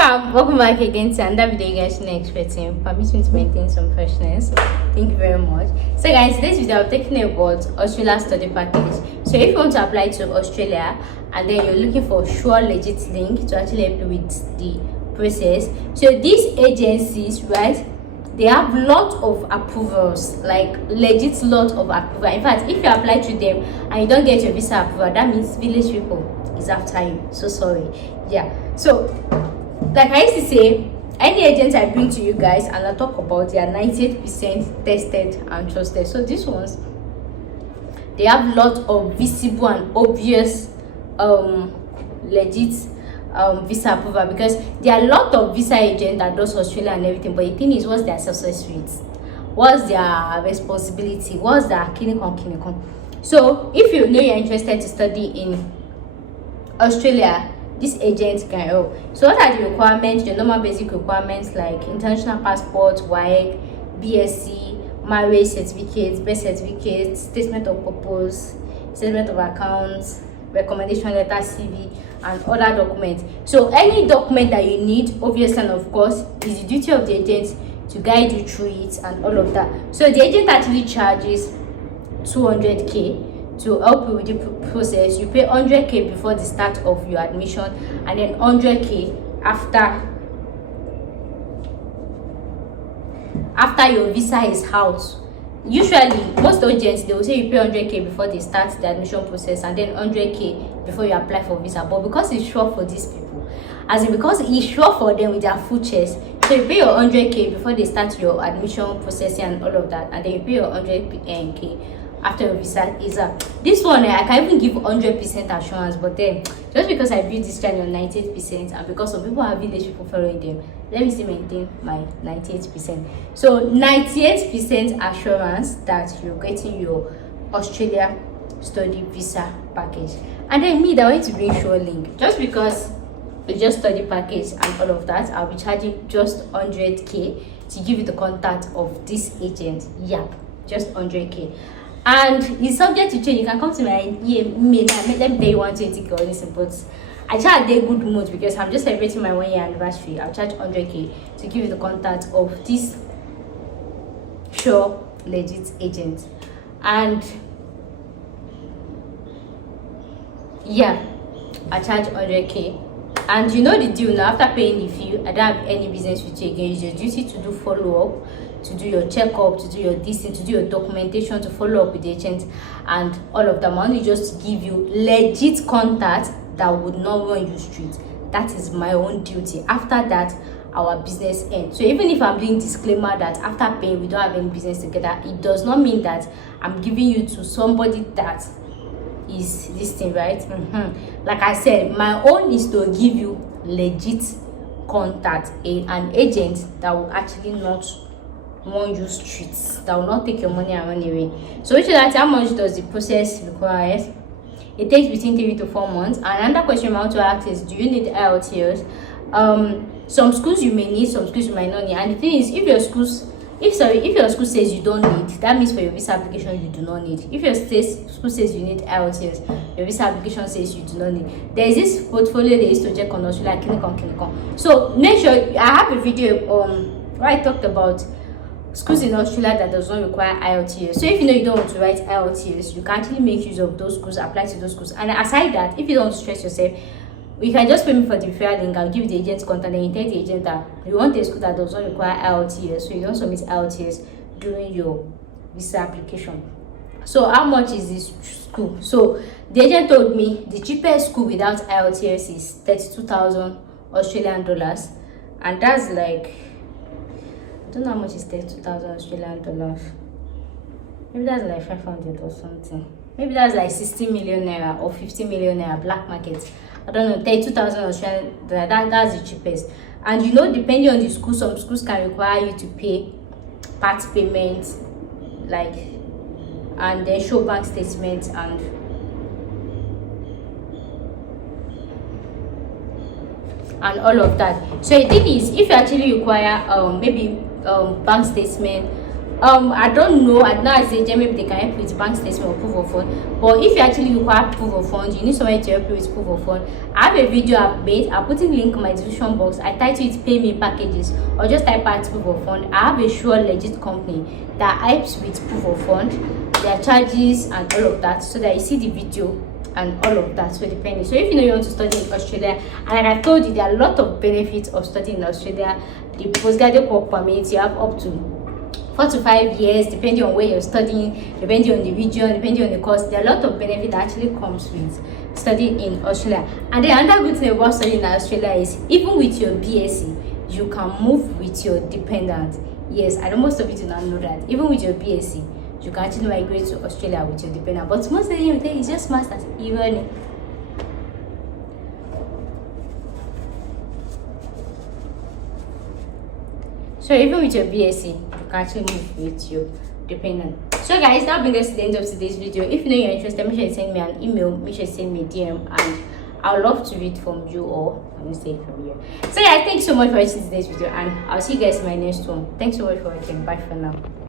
fam, welcome back again to another video. You guys shouldn't expecting. Permit me to maintain some freshness. Thank you very much. So guys, today's video I'm talking about Australia study package. So if you want to apply to Australia and then you're looking for a sure legit link to actually help you with the process, so these agencies, right, they have lot of approvals, like legit lot of approval. In fact, if you apply to them and you don't get your visa approval, that means village people is after you. So sorry. Yeah, so like I used to say, any agents I bring to you guys and I talk about, they are 98% tested and trusted. So these ones, they have lot of visible and obvious legit visa approval, because there are a lot of visa agents that does Australia and everything, but the thing is, what's their success rate, what's their responsibility, what's their clinical. So if you know you're interested to study in Australia, this agent can help. So what are the requirements? The normal basic requirements like international passport, WAEC, BSc, marriage certificate, birth certificate, statement of purpose, statement of accounts, recommendation letter, CV, and other documents. So any document that you need, obviously, and of course, is the duty of the agent to guide you through it and all of that. So the agent actually charges 200k to help you with the process. You pay 100k before the start of your admission, and then 100k after your visa is out. Usually most agents, they will say you pay 100k before they start the admission process, and then 100k before you apply for visa. But because it's sure for these people, as in because it's sure for them with their full chest, so you pay your 100k before they start your admission processing and all of that, and then you pay your 100k after your visa is up. This one, I can even give 100% assurance, but then just because I build this channel 98%, and because some people have village people following them, let me still maintain my 98%. So 98% assurance that you're getting your Australia study visa package. And then me, that way to bring sure link, just because it's just study package and all of that, I'll be charging just 100k to give you the contact of this agent. Yeah, just 100k. And it's subject to change. You can come to my email. Let me tell you 120k or anything, but I charge a good mood because I'm just celebrating my 1 year anniversary. I'll charge 100k to give you the contact of this sure legit agent. And yeah, I charge 100k. And you know the deal now. After paying the fee, I don't have any business with you again. It's your duty to do follow-up, to do your checkup, to do your DC, to do your documentation, to follow up with the agent and all of them. I only just give you legit contact that would not run you straight. That is my own duty. After that, our business ends. So even if I'm doing disclaimer that after paying we don't have any business together, it does not mean that I'm giving you to somebody that is this thing, right? Like I said, my own is to give you legit contact, an agent that will actually not run you streets, that will not take your money and run away. So which is that, how much does the process require? It takes between 3 to 4 months. And another question I want to ask is, do you need IELTS? Some schools you may need, some schools you might not need. And the thing is, if your school says you don't need, that means for your visa application you do not need. If your school says you need IELTS, your visa application says you do not need. There is this portfolio they used to check on Australia, clinical. So make sure, I have a video where I talked about schools in Australia that does not require IELTS. So if you know you don't want to write IELTS, you can actually make use of those schools, apply to those schools. And aside that, if you don't stress yourself, you can just pay me for the referral link. I'll give you the agent's contact, and you tell the agent that you want a school that does not require IELTS, so you don't submit IELTS during your visa application. So how much is this school? So the agent told me the cheapest school without IELTS is 32,000 Australian dollars, and that's like, I don't know how much is 32,000 Australian dollars. Maybe that's like 500 or something. Maybe that's like 60 million naira or 50 million naira black market. I don't know, 32,000 Australian, that's the cheapest. And you know, depending on the school, some schools can require you to pay part payment, like, and then show bank statements and all of that. So the thing is, if you actually require maybe bank statement I don't know, I don't know as a agent, maybe they can help you with bank statement or proof of fund. But if you actually require proof of fund, you need somebody to help you with proof of fund. I have a video I've made. I'll put in the link in my description box. I title it Pay Me Packages, or just type out proof of fund. I have a sure legit company that helps with proof of fund, their charges and all of that, so that you see the video and all of that. So depending, so if you know you want to study in Australia, and like I told you, there are a lot of benefits of studying in Australia. The postgraduate work permit, you have up to 4 to 5 years, depending on where you're studying, depending on the region, depending on the course. There are a lot of benefit that actually comes with studying in Australia. And then another good thing about studying in Australia is, even with your BSc, you can move with your dependent. Yes, I know most of you do not know that. Even with your BSc, you can actually migrate to Australia with your dependent. But most of the time, it's just masters, even. So even with your BSc, you can actually move with your dependent. So guys, that brings us to the end of today's video. If you know you're interested, make sure you send me an email, make sure you send me a DM, and I would love to read from you, or I will say from you. So yeah, thanks so much for watching today's video, and I'll see you guys in my next one. Thanks so much for watching. Bye for now.